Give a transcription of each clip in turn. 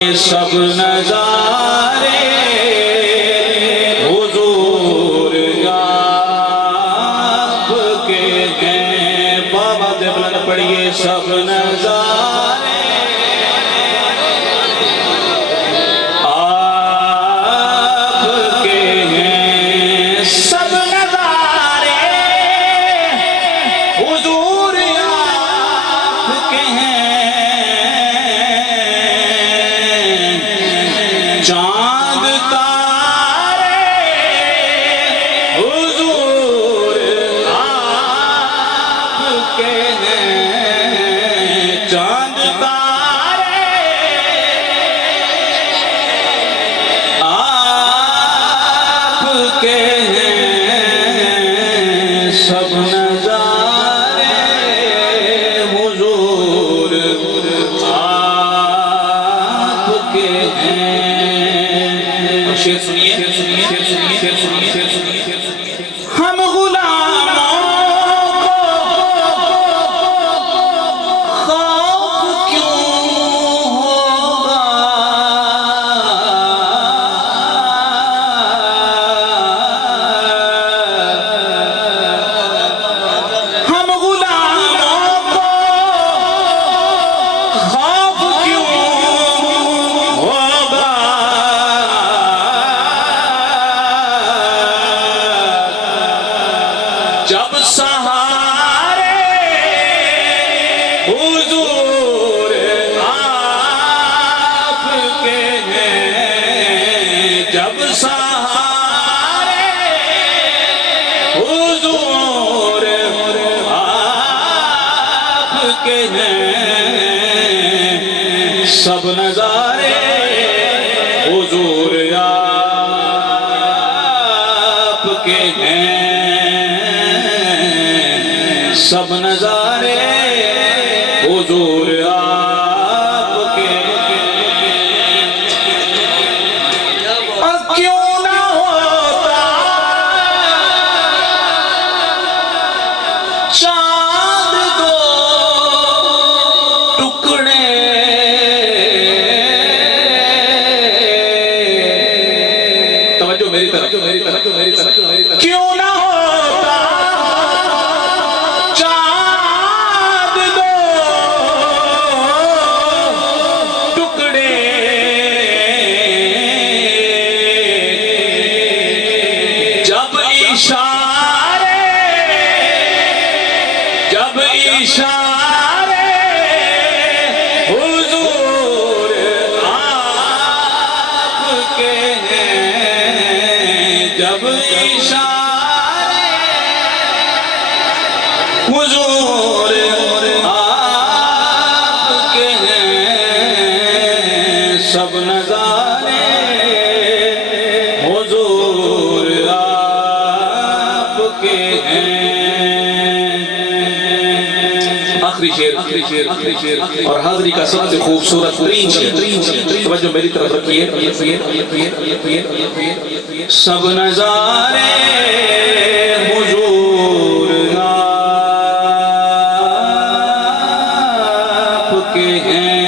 सब नजारे हुजूर आपके हैं। बाबा दे बुलंद पढ़िए सब नजारे आपके हैं। सब नजारे हुजूर आपके हैं। चांद तारे हुजूर आपके हैं। चांद तारे आपके हैं। सब नजारे हुजूर आपके हैं। शेर सुनिए, हम गुलामों को खौफ क्यों होगा, हम गुलामों को खौफ क्यों होगा। जब सहारे हुजूर आपके हैं। जब सहारे हुजूर आपके हैं। सब नजारे हुजूर आपके हैं। सब नजारे हुजूर आपके। और क्यों ना होता चांद दो टुकड़े, तवज्जो मेरी तरफ, क्यों ना होता चांद दो टुकड़े। जब इशारे हुजूर आपके हैं। जब इशारे हुजूर आपके हैं। सब नजारे हुजूर आपके हैं। आखिरी शेर और हाज़री का सबसे खूबसूरत तरीन शेर, तवज्जो मेरी तरफ रखिए। सब नजारे हुजूर आपके हैं।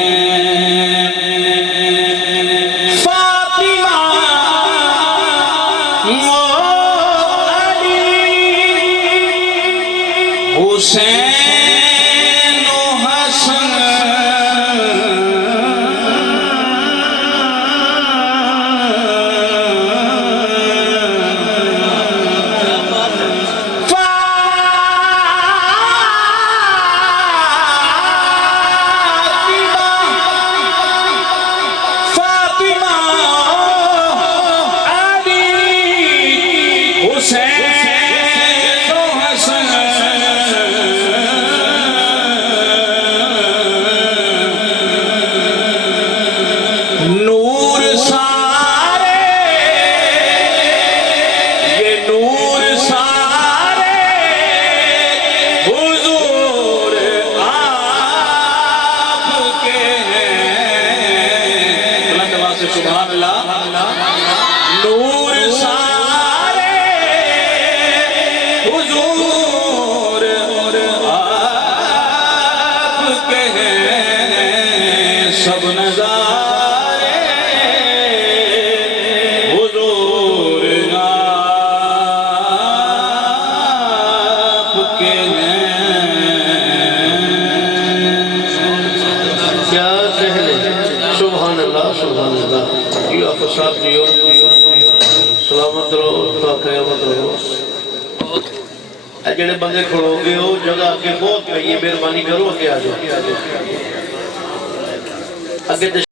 फातिमा अली हुसैन सुभान अल्लाह। नूर सारे हुजूर आपके हैं। सब नजारे जी आप साहब जियो सलामत रहो क़यामत रहो जेड़े बंदे खड़ोगे वो जगह अगे बहुत पई है मेहरबानी करो अगे आ जाओ अगे